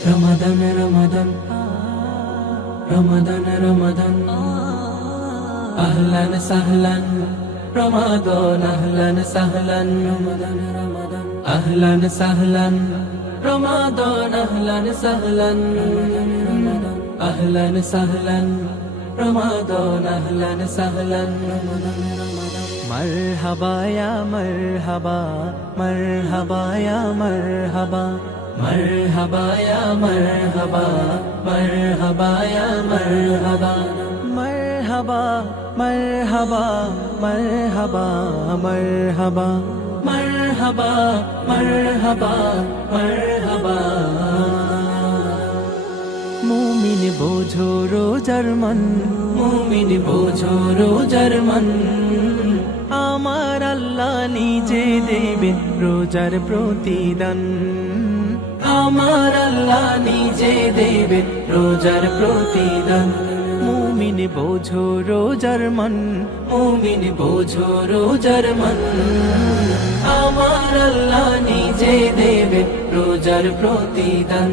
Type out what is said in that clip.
রমাদান রমাদান রমাদান রমাদান আহলান সাহলান রমাদান আহলান সাহলান রমাদান রমাদান আহলান সাহলান রমাদান আহলান সাহলান আহলান সাহলান রমাদান আহলান সাহলান মারহাবা ইয়া মারহাবা মারহাবা ইয়া মারহাবা مرحبا يا مرحبا مرحبا يا مرحبا مرحبا مرحبا مرحبا مرحبا مرحبا مرحبا مرحبا মুমিন বোঝো রোজার মন মুমিন বোঝো রোজার মন আমার আল্লাহ নিজে দেবেন রোজার প্রতিদান আমার আল্লাহ নিজে দেবেন রোজার প্রতিদান মুমিন বোঝো রোজার মন মুমিন বোঝো রোজার মন আমার আল্লাহ নিজে দেবেন রোজার প্রতিদান